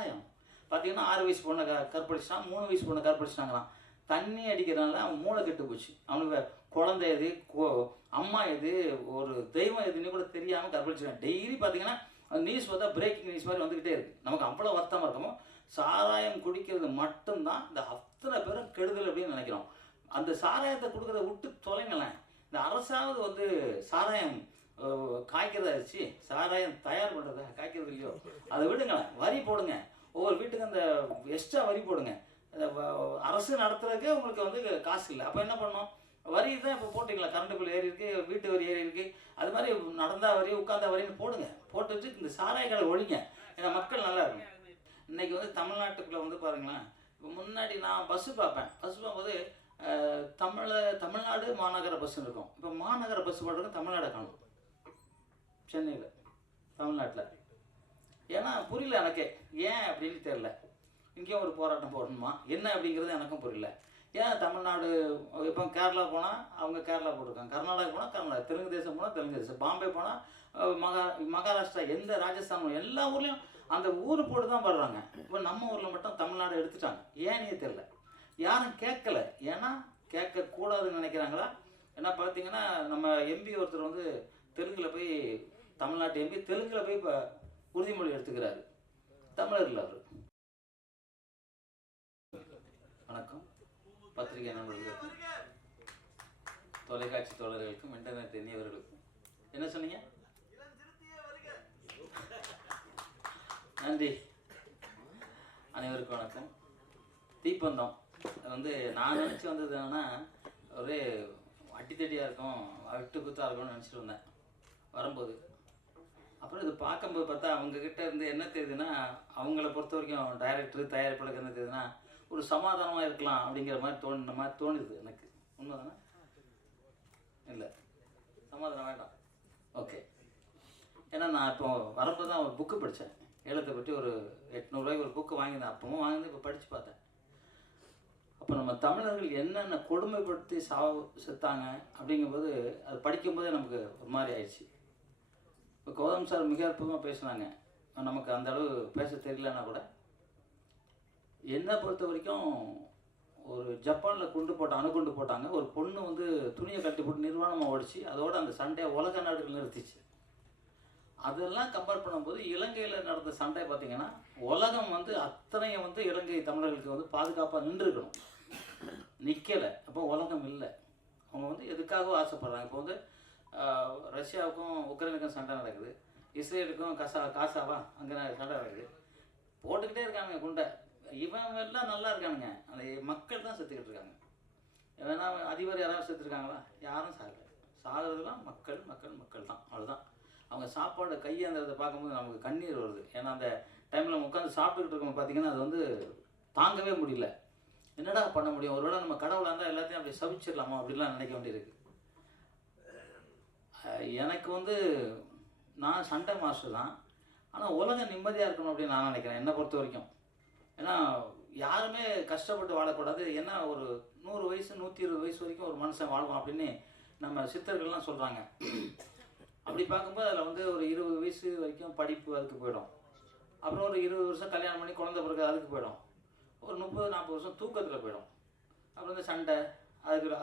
சாராயம் பார்த்தீங்கன்னா 6 வயசு பொண்ணை கற்பழிச்சிட்டான், 3 வயசு பொண்ணை கற்பழிச்சிட்டாங்களாம். தண்ணி அடிக்கிறதுனால அவன் மூளை கெட்டு போச்சு. அவனுக்கு குழந்தை எது, அம்மா எது, ஒரு தெய்வம் எதுன்னு கூட தெரியாமல் கற்பழிச்சிருக்கான். டெய்லி பார்த்தீங்கன்னா நியூஸ் பார்த்தா பிரேக்கிங் நியூஸ் மாதிரி வந்துக்கிட்டே இருக்குது. நமக்கு அவ்வளோ வருத்தமாக இருக்கமோ, சாராயம் குடிக்கிறது மட்டும்தான் இந்த அத்தனை பேரும் கெடுதல் அப்படின்னு நினைக்கிறோம். அந்த சாராயத்தை கொடுக்குறத விட்டு தொலைங்களேன். இந்த அரசாவது வந்து சாராயம் காய்க்கிறதா இருந்துச்சு, சாராயம் தயார் பண்ணுறதா காய்க்கிறது இல்லையோ, அதை விடுங்களேன். வரி போடுங்க, ஒவ்வொரு வீட்டுக்கு அந்த எக்ஸ்ட்ரா வரி போடுங்க. அரசு நடத்துறதுக்கே உங்களுக்கு வந்து காசு இல்லை. அப்போ என்ன பண்ணணும்? வரி தான் இப்போ போட்டிங்களா, கரண்ட் பில் ஏறி இருக்குது, வீட்டு வரி ஏறி இருக்குது, அது மாதிரி நடந்தா வரி உட்காந்தா வரின்னு போடுங்க. போட்டுட்டு இந்த சாராய கடை ஒழிங்க. ஏன்னா மக்கள் நல்லா இருக்கும். இன்றைக்கி வந்து தமிழ்நாட்டுக்குள்ளே வந்து பாருங்களேன், இப்போ முன்னாடி நான் பஸ்ஸு பார்ப்பேன். பஸ் பார்க்கும்போது தமிழ்நாடு மாநகர பஸ்ஸுன்னு இருக்கும். இப்போ மாநகர பஸ் போடுறதுக்கு தமிழ்நாடை காணும், சென்னையில், தமிழ்நாட்டில். ஏன்னா புரியல எனக்கு, ஏன் அப்படின்னு தெரில. இங்கேயும் ஒரு போராட்டம் போடணுமா என்ன அப்படிங்கிறது எனக்கும் புரியல. ஏன் தமிழ்நாடு, இப்போ கேரளா போனால் அவங்க கேரளா போட்டிருக்காங்க, கர்நாடகா போனால் கர்நாடகா, தெலுங்கு தேசம் போனால் தெலுங்கு தேசம், பாம்பே போனால் மகாராஷ்டிரா, எந்த ராஜஸ்தான், எல்லா ஊர்லேயும் அந்த ஊர் போட்டு தான் பாடுறாங்க. இப்போ நம்ம ஊரில் மட்டும் தமிழ்நாடு எடுத்துட்டாங்க. ஏன்னே தெரில, யாரும் கேட்கல. ஏன்னா கேட்கக்கூடாதுன்னு நினைக்கிறாங்களா? ஏன்னா பார்த்தீங்கன்னா நம்ம எம்பி ஒருத்தர் வந்து தெலுங்கில் போய், தமிழ்நாட்டு எம்பி தெலுங்கில் போய் இப்போ உறுதிமொழி எடுத்துக்கிறாரு. தமிழர் இல்லை அவர். வணக்கம் பத்திரிகை நண்பர்களுக்கும், தொலைக்காட்சி தோழர்களுக்கும், இன்டர்நெட் எண்ணியவர்களுக்கும். என்ன சொன்னீங்க? நன்றி. அனைவருக்கும் வணக்கம். தீப்பந்தம் வந்து நான் நினச்சி வந்தது என்னன்னா, ஒரே அட்டித்தட்டியாக இருக்கும், விட்டு குத்தாக இருக்கும்னு நினச்சிட்டு வந்தேன் வரும்போது. அப்புறம் இது பார்க்கும்போது பார்த்தா அவங்கக்கிட்ட இருந்து என்ன தெரியுதுன்னா, அவங்கள பொறுத்த வரைக்கும் டைரக்டர் தயாரிப்பாளருக்கு என்ன தெரியுதுன்னா, ஒரு சமாதானமாக இருக்கலாம் அப்படிங்கிற மாதிரி தோணுது எனக்கு. உண்மை தானே? இல்லை, சமாதானம் வேண்டாம். ஓகே. ஏன்னா நான் இப்போ வரும்போது தான் ஒரு புக்கு படித்தேன், ஏலத்தை பற்றி. ஒரு 800 ரூபாய்க்கு ஒரு புக்கு வாங்கினேன். அப்பவும் வாங்கினது, இப்போ படித்து பார்த்தேன். அப்போ நம்ம தமிழர்கள் என்னென்ன கொடுமைப்படுத்தி செத்தாங்க அப்படிங்கும்போது அது படிக்கும்போதே நமக்கு ஒரு மாதிரி ஆயிடுச்சு. இப்போ கௌதம் சார் மிக அற்புதமாக பேசுனாங்க. நமக்கு அந்த அளவு பேச தெரியலன்னா கூட, என்னை பொறுத்த வரைக்கும் ஒரு ஜப்பானில் அணுகுண்டு போட்டாங்க. ஒரு பொண்ணு வந்து துணியை கட்டி போட்டு நிர்வாணமாக ஓடிச்சு. அதோட அந்த சண்டையை உலக நாடுகள் நிறுத்திச்சு. அதெல்லாம் கம்பேர் பண்ணும்போது இலங்கையில் நடந்த சண்டை பார்த்திங்கன்னா, உலகம் வந்து அத்தனையும் வந்து இலங்கை தமிழர்களுக்கு வந்து பாதுகாப்பாக நின்றுருக்கணும், நிற்கலை. அப்போ உலகம் இல்லை. அவங்க வந்து எதுக்காகவும் ஆசைப்படுறாங்க. இப்போ வந்து ரஷ்யாவுக்கும் உக்ரைனுக்கும் சண்டை நடக்குது, இஸ்ரேலுக்கும் காசாவா அங்கே சண்டை நடக்குது. போட்டுக்கிட்டே இருக்கானுங்க குண்டை. இவன் எல்லாம் நல்லா இருக்கானுங்க, அந்த மக்கள் தான் செத்துக்கிட்டு இருக்காங்க. ஏன்னா அதிபர் யாராவது செத்துருக்காங்களா? யாரும் சாகலை. சாகிறதுலாம் மக்கள் மக்கள் மக்கள் தான், அவ்வளோதான். அவங்க சாப்பாடு கையாந்ததை பார்க்கும்போது நமக்கு கண்ணீர் வருது. ஏன்னா அந்த டைமில் உட்காந்து சாப்பிட்டுக்கிட்டு இருக்கவங்க பார்த்திங்கன்னா அது வந்து தாங்கவே முடியல. என்னடா பண்ண முடியும்? ஒருவேளை நம்ம கடவுளாக இருந்தால் எல்லாத்தையும் அப்படி சபிச்சிடலாமா அப்படிலாம் நினைக்க வேண்டியிருக்கு. எனக்கு வந்து நான் சண்டை மாஸ்டர் தான், ஆனால் உலகம் நிம்மதியாக இருக்கணும் அப்படின்னு நான் நினைக்கிறேன், என்னை பொறுத்த வரைக்கும். ஏன்னா யாருமே கஷ்டப்பட்டு வாழக்கூடாது. ஏன்னா ஒரு 100 வயசு 120 வயசு வரைக்கும் ஒரு மனுஷன் வாழ்வான் அப்படின்னு நம்ம சித்தர்கள்லாம் சொல்கிறாங்க. அப்படி பார்க்கும்போது அதில் வந்து ஒரு 20 வயசு வரைக்கும் படிப்பு அதுக்கு போயிடும். அப்புறம் ஒரு 20 வருஷம் கல்யாணம் பண்ணி குழந்தை பிறகு அதுக்கு போயிடும். ஒரு 30-40 வருஷம் தூக்கத்தில் போயிடும். அப்புறம் இந்த சண்டை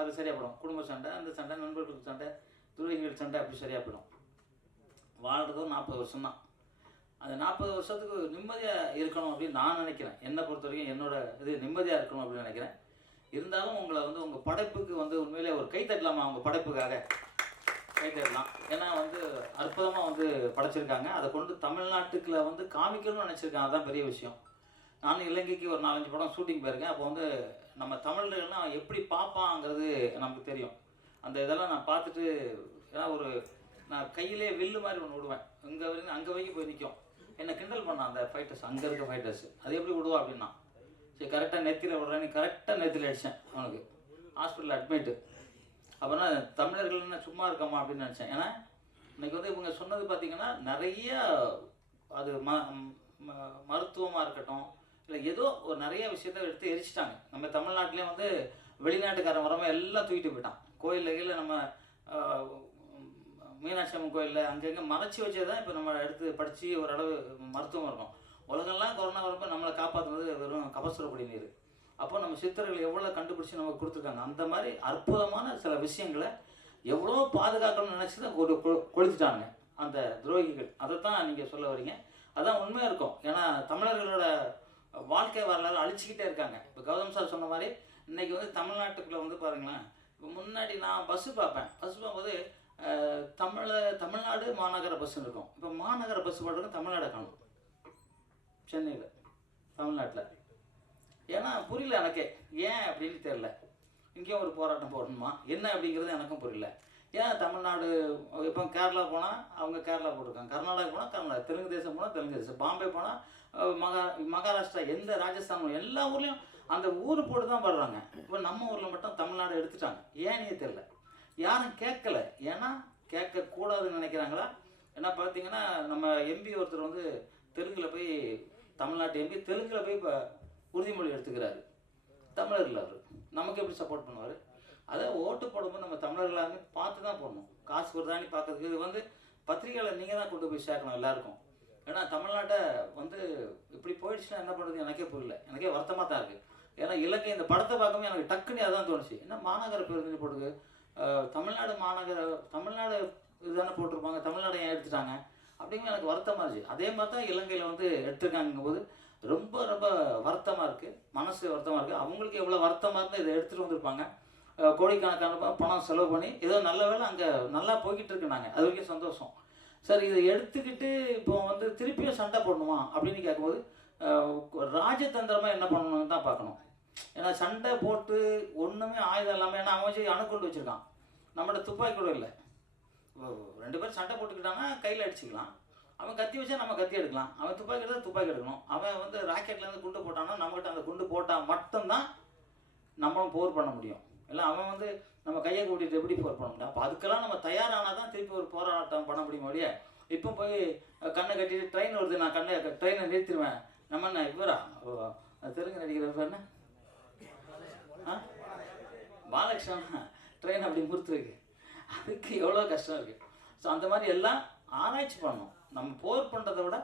அது சரியாக போயிடும். குடும்ப சண்டை, அந்த சண்டை, நண்பர்களுக்கு சண்டை, துறைகள் சண்டை, அப்படி சரியாக போயிடும். வாழ்கிறதும் 40 வருஷம் தான். அந்த 40 வருஷத்துக்கு நிம்மதியாக இருக்கணும் அப்படின்னு நான் நினைக்கிறேன். என்னை பொறுத்த வரைக்கும் என்னோட இது நிம்மதியாக இருக்கணும் அப்படின்னு நினைக்கிறேன். இருந்தாலும் உங்களை வந்து உங்கள் படைப்புக்கு வந்து உண்மையிலே ஒரு கை தட்டலாமா? அவங்க படைப்புக்காக கை தட்டலாம். ஏன்னா வந்து அற்புதமாக வந்து படைச்சிருக்காங்க. அதை கொண்டு தமிழ்நாட்டுக்குள்ள வந்து காமிக்கணும்னு நினச்சிருக்காங்க. அதுதான் பெரிய விஷயம். நானும் இலங்கைக்கு ஒரு 4-5 படம் ஷூட்டிங் போயிருக்கேன். அப்போ வந்து நம்ம தமிழர்கள்லாம் எப்படி பார்ப்பாங்கிறது நமக்கு தெரியும். அந்த இதெல்லாம் நான் பார்த்துட்டு, ஏன்னா நான் கையிலே வில்லு மாதிரி ஒன்று விடுவேன், அங்கே வரைக்கும் போய் நிற்கும். என்னை கிண்டல் பண்ணான் அந்த ஃபைட்டர்ஸ், அங்கே இருக்க ஃபைட்டர்ஸ். அது எப்படி விடுவா அப்படின்னா, சரி கரெக்டாக நெத்தியில் விடுறேன்னு கரெக்டாக நெத்தியில் அடித்தேன். அவனுக்கு ஹாஸ்பிட்டலில் அட்மிட்டு. அப்புறம் தமிழர்கள்னு சும்மா இருக்கமா அப்படின்னு நினச்சேன். ஏன்னா இன்றைக்கி வந்து இவங்க சொன்னது பார்த்திங்கன்னா நிறைய அது மருத்துவமாக இருக்கட்டும், இல்லை ஏதோ ஒரு நிறைய விஷயத்த எடுத்து எரிச்சிட்டாங்க. நம்ம தமிழ்நாட்டிலே வந்து வெளிநாட்டுக்காரன் வரவங்க எல்லாம் தூக்கிட்டு போயிட்டான். கோயிலில் நம்ம மீனாட்சி அம்மன் கோயிலில் அங்கங்கே மறைச்சி வச்சே தான் இப்போ நம்ம எடுத்து படித்து ஓரளவு மருத்துவம் இருக்கும். உலகெல்லாம் கொரோனா வரப்போ நம்மளை காப்பாற்றுனது வெறும் கபசுர குடிநீர். அப்போ நம்ம சித்தர்கள் எவ்வளோ கண்டுபிடிச்சி நமக்கு கொடுத்துருக்காங்க. அந்த மாதிரி அற்புதமான சில விஷயங்களை எவ்வளோ பாதுகாக்கணும்னு நினச்சி தான் கொளுத்துட்டாங்க அந்த துரோகிகள். அதை தான் நீங்கள் சொல்ல வரீங்க. அதுதான் உண்மையாக இருக்கும். ஏன்னா தமிழர்களோட வாழ்க்கை வரலாறு அழிச்சிக்கிட்டே இருக்காங்க. இப்போ கௌதம் சார் சொன்ன மாதிரி இன்றைக்கி வந்து தமிழ்நாட்டுக்குள்ளே வந்து பாருங்களேன், இப்போ முன்னாடி நான் பஸ்ஸு பார்ப்பேன். பஸ் பார்க்கும்போது தமிழ்நாடு மாநகர பஸ்ஸுன்னு இருக்கும். இப்போ மாநகர பஸ் போடுறதுக்கு தமிழ்நாடை காணும் சென்னையில், தமிழ்நாட்டில். ஏன்னா புரியல எனக்கே, ஏன் அப்படின்னு தெரில. இங்கேயும் ஒரு போராட்டம் போடணுமா என்ன அப்படிங்கிறது எனக்கும் புரியல. ஏன் தமிழ்நாடு இப்போ கேரளா போனால் அவங்க கேரளா போட்டிருக்காங்க, கர்நாடகா போனால் கர்நாடகா, தெலுங்கு தேசம் போனால் தெலுங்கு தேசம், பாம்பே போனால் மகாராஷ்டிரா, எந்த ராஜஸ்தான், எல்லா ஊர்லேயும் அந்த ஊர் போட்டு தான் பாடுறாங்க. இப்போ நம்ம ஊரில் மட்டும் தமிழ்நாடு எடுத்துட்டாங்க. ஏன்னே தெரில, யாரும் கேட்கல. ஏன்னா கேட்கக்கூடாதுன்னு நினைக்கிறாங்களா? ஏன்னா பார்த்தீங்கன்னா நம்ம எம்பி ஒருத்தர் வந்து தெலுங்கில் போய், தமிழ்நாட்டு எம்பி தெலுங்கில் போய் இப்போ உறுதிமொழி எடுத்துக்கிறாரு. தமிழர்கள் அவர் நமக்கு எப்படி சப்போர்ட் பண்ணுவார்? அதை ஓட்டு போடும்போது நம்ம தமிழர்களாலுமே பார்த்து தான் போடணும். காசு கொடுத்தாண்டி பார்க்கறதுக்கு இது வந்து பத்திரிகையில் நீங்கள் தான் கொண்டு போய் சேர்க்கணும் எல்லாருக்கும். ஏன்னா தமிழ்நாட்டை வந்து இப்படி போயிடுச்சுன்னா என்ன பண்ணுறது எனக்கே புரியல. எனக்கே வருத்தமாக தான் இருக்குது. ஏன்னா இலங்கை இந்த படத்தை பார்க்கும்போது எனக்கு டக்குன்னு அதான் தோணுச்சு. என்ன மாநகர பேருந்து போட்டுக்கு தமிழ்நாடு மாநகர, தமிழ்நாடு இதுதானே போட்டிருப்பாங்க, தமிழ்நாடு ஏன் எடுத்துட்டாங்க அப்படிங்கிற எனக்கு வருத்தமாக இருந்துச்சு. அதே மாதிரி தான் இலங்கையில் வந்து எடுத்துருக்காங்கும் போது ரொம்ப ரொம்ப வருத்தமாக இருக்குது, மனசு வருத்தமாக இருக்குது. அவங்களுக்கு எவ்வளோ வருத்தமாக இருந்தால் இதை எடுத்துகிட்டு வந்திருப்பாங்க. கோடிக்கணக்கான பணம் செலவு பண்ணி ஏதோ நல்ல வேலை அங்கே நல்லா போய்கிட்டு இருக்குனாங்க, அது வரைக்கும் சந்தோஷம். சார் இதை எடுத்துக்கிட்டு இப்போ வந்து திருப்பியும் சண்டை போடணுமா அப்படின்னு கேட்கும்போது ராஜதந்திரமாக என்ன பண்ணணும்னு தான் பார்க்கணும். ஏன்னா சண்டை போட்டு ஒன்றுமே ஆயுதம் இல்லாமல், ஏன்னா அவன் வச்சு அணுக்கொண்டு வச்சுருக்கான், நம்மகிட்ட துப்பாக்கி கூட இல்லை. ரெண்டு பேரும் சண்டை போட்டுக்கிட்டாங்கன்னா கையில் அடிச்சுக்கலாம். அவன் கத்தி வச்சா நம்ம கத்தி எடுக்கலாம், அவன் துப்பாக்கி எடுத்தால் துப்பாக்கி எடுக்கணும். அவன் வந்து ராக்கெட்லேருந்து குண்டு போட்டான்னா நம்மகிட்ட அந்த குண்டு போட்டால் மட்டும்தான் நம்மளும் போர் பண்ண முடியும். இல்லை அவன் வந்து நம்ம கையை கூட்டிகிட்டு எப்படி போர் பண்ண முடியும்? அப்போ அதுக்கெல்லாம் நம்ம தயாரானால் தான் திருப்பி ஒரு போராட்டம் பண்ண முடியும். முடிய இப்போ போய் கண்ணை கட்டிட்டு ட்ரெயின் வருது, நான் ட்ரெயினை நிறுத்திடுவேன். நம்ம என்ன இவரா தெலுங்கு நடிக்கிற என்ன பாலகிருஷ்ணன் ட்ரெயின் அப்படி முறுத்துருக்கு, அதுக்கு எவ்வளோ கஷ்டம் இருக்குது. ஸோ அந்த மாதிரி எல்லாம் ஆராய்ச்சி பண்ணணும். நம்ம போர் பண்ணுறதை விட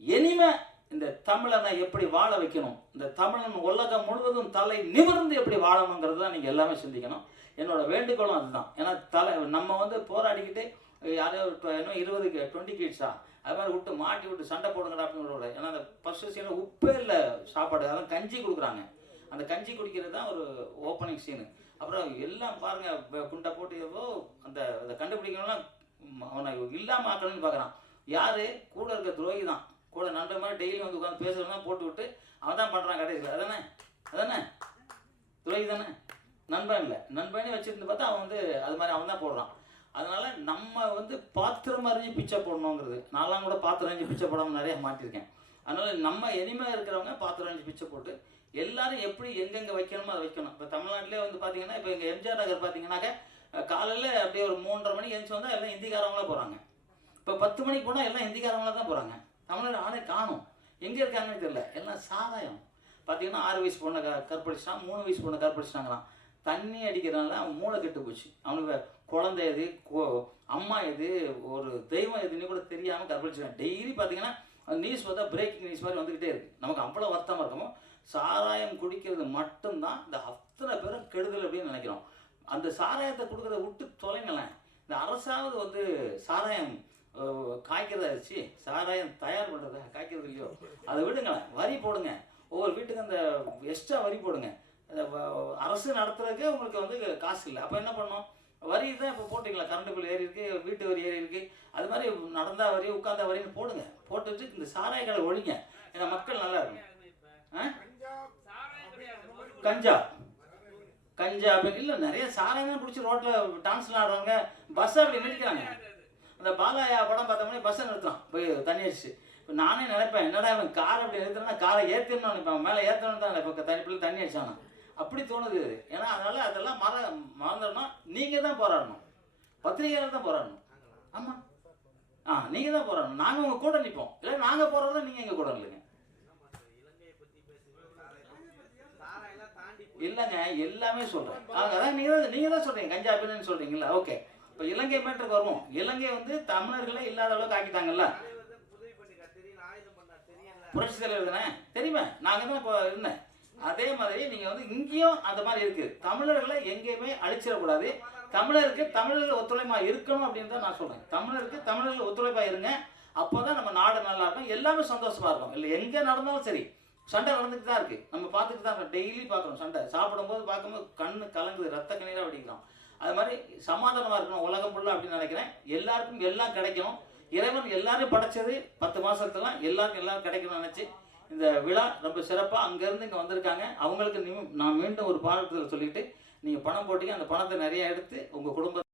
இனிமே இந்த தமிழனை எப்படி வாழ வைக்கணும், இந்த தமிழன் உலகம் முழுவதும் தலை நிமிர்ந்து எப்படி வாழணுங்கிறது தான் நீங்கள் எல்லாமே சிந்திக்கணும். என்னோட வேண்டுகோளும் அதுதான். ஏன்னா நம்ம வந்து போராடிக்கிட்டு யாரையோ இன்னும் 20 கிட்ஸா அது மாதிரி விட்டு மாட்டி விட்டு சண்டை போடுங்கடா அப்படின்னு. ஏன்னா அந்த ஃபர்ஸ்ட் சீனில் உப்பே இல்லை சாப்பாடு, அதான் கஞ்சி கொடுக்குறாங்க. அந்த கஞ்சி குடிக்கிறது தான் ஒரு ஓப்பனிங் சீனு. அப்புறம் எல்லாம் பாருங்கள் குண்டை போட்டு எவ்வளோ அந்த கண்டுபிடிக்கணும்னா அவனை இல்லாமல் ஆக்கணும்னு பார்க்குறான். யார் கூட இருக்க துரோகி தான், கூட நண்பர் மாதிரி டெய்லி வந்து உட்காந்து பேசுறது தான் போட்டு விட்டு அவன் தான் பண்ணுறான் கடைசியில். அதானே துரோகி தானே, நண்பன் இல்லை. நண்பனே வச்சுருந்து பார்த்தா அவன் வந்து அது மாதிரி அவன் தான் போடுறான். அதனால் நம்ம வந்து பாத்திரம் அறிஞ்சு பிச்சை போடணுங்கிறது. நான்லாம் கூட பாத்திரம் அறிஞ்சு பிச்சை போடாமல் நிறைய மாட்டியிருக்கேன். அதனால் நம்ம இனிமேல் இருக்கிறவங்க பாத்திரம் அறிஞ்சு பிச்சை போட்டு எல்லாரும் எப்படி எங்கெங்கே வைக்கணுமோ அதை வைக்கணும். இப்போ தமிழ்நாட்டிலே வந்து பார்த்தீங்கன்னா, இப்போ எங்கள் எம்ஜிஆர் நகர் பார்த்தீங்கன்னாக்க காலையில் அப்படியே ஒரு 3:30 மணிக்கு எழுந்துச்சு வந்தால் எல்லாம் ஹிந்திக்காரவங்களே போகிறாங்க. இப்போ 10 மணிக்கு போனால் எல்லாம் ஹிந்திக்காரவங்களே தான் போகிறாங்க. தமிழர் ஆளே காணும், எங்கே இருக்காங்கன்னு தெரியல. எல்லாம் சாராயம் பார்த்தீங்கன்னா 6 வயசு பொண்ணை கற்பழிச்சிட்டான், 3 வயசு பொண்ணை கற்பழிச்சிட்டாங்களாம். தண்ணி அடிக்கிறதுனால அவன் மூளை கெட்டு போச்சு. அவனுக்கு குழந்தை எது, அம்மா எது, ஒரு தெய்வம் எதுன்னு கூட தெரியாமல் கற்பழிச்சிருக்கான். டெய்லி பார்த்தீங்கன்னா நியூஸ் பார்த்தா பிரேக்கிங் நியூஸ் மாதிரி வந்துக்கிட்டே இருக்குது. நமக்கு அவ்வளோ வருத்தமாக இருக்கணும். சாராயம் குடிக்கிறது மட்டும்தான் இந்த அத்தனை பேரும் கெடுதல் அப்படின்னு நினைக்கிறோம். அந்த சாராயத்தை கொடுக்குறத விட்டு தொலைங்களேன். இந்த அரசாவது வந்து சாராயம் காய்க்கிறதா இருச்சு, சாராயம் தயார் பண்ணுறத காய்க்கிறது இல்லையோ, அதை விடுங்களேன். வரி போடுங்க, ஒவ்வொரு வீட்டுக்கு அந்த எக்ஸ்ட்ரா வரி போடுங்க. அரசு நடத்துறதுக்கே உங்களுக்கு வந்து காசு இல்லை. அப்போ என்ன பண்ணணும்? வரி தான் இப்போ போட்டிங்களா, கரண்ட் பில் ஏறி இருக்குது, வீட்டு வரி ஏறி இருக்குது. அது மாதிரி நடந்தா வரி, உட்காந்தா வரின்னு போடுங்க. போட்டுட்டு இந்த சாராய கடை ஒழிங்க. ஏன்னா மக்கள் நல்லா இருக்கும். கஞ்சா அப்படின்னு இல்லை, நிறைய சாராயம் குடிச்சு ரோட்டில் டான்ஸ்லாம் ஆடுறாங்க, பஸ்ஸை அப்படி நிறுத்திக்கிறாங்க. அந்த பாலாயா படம் பார்த்தோம்னா பஸ்ஸை நிறுத்துறான் போய் தண்ணி அடிச்சு. இப்போ நானே நினைப்பேன், என்னடா இவன் கார் அப்படி நிறுத்தினா காரை ஏற்றணும்னு நினைப்பேன், மேலே ஏற்றணும் தான் நினைப்பேன். இப்போ தண்ணி அடிச்சானா அப்படி தோணுது. ஏன்னா அதனால் அதெல்லாம் மறந்துடணும். நீங்கள் தான் போராடணும், பத்திரிகையாளர் தான் போராடணும். ஆமாம், நீங்கள் தான் போராடணும். நாங்கள் உங்கள் கூட நிற்போம். இல்லை நாங்கள் போராடுறோம், நீங்கள் எங்கள் கூட இல்லைங்க. இல்லைங்க, எல்லாமே சொல்கிறேன். அதான் நீங்கள் தான் சொல்கிறீங்க, கஞ்சா அப்படின்னு சொல்கிறீங்களா? ஓகே, இப்போ இலங்கை மேட்டருக்கு வருவோம். இலங்கை வந்து தமிழர்களே இல்லாத அளவுக்கு ஆக்கிட்டாங்கல்ல. புரட்சி தலைவர் தானே தெரியுமா, நாங்கள் தான் இப்போ இருந்தேன். அதே மாதிரி நீங்கள் வந்து இங்கேயும் அந்த மாதிரி இருக்குது. தமிழர்களை எங்கேயுமே அழிச்சிடக்கூடாது. தமிழருக்கு தமிழர்கள் ஒத்துழைப்பாக இருக்கணும் அப்படின்னு தான் நான் சொல்கிறேன். தமிழருக்கு தமிழர்கள் ஒத்துழைப்பாக இருங்க, அப்போ தான் நம்ம நாடு நல்லா இருக்கும், எல்லாமே சந்தோஷமாக இருக்கும். இல்லை எங்கே நடந்தாலும் சரி சண்டை நடந்துட்டு தான் இருக்குது, நம்ம பார்த்துட்டு தான் இருக்கோம், டெய்லி பார்க்குறோம் சண்டை. சாப்பிடும்போது பார்க்கும்போது கண்ணு கலங்குது, ரத்த கண்ணீராக வடிக்கிறோம். அது மாதிரி சமாதானமாக இருக்கணும் உலகம் ஃபுல்லாக அப்படின்னு நினைக்கிறேன். எல்லாருக்கும் எல்லாம் கிடைக்கணும். இறைவன் எல்லாரும் படைச்சது 10 மாதத்துலாம் எல்லாருக்கும் எல்லாம் கிடைக்கணும்னு நினச்சி இந்த விழா ரொம்ப சிறப்பாக அங்கேருந்து இங்கே வந்திருக்காங்க. அவங்களுக்கு நான் மீண்டும் ஒரு பாடத்தில் சொல்லிவிட்டு, நீங்கள் பணம் போட்டீங்க, அந்த பணத்தை நிறையா எடுத்து உங்கள் குடும்பத்தை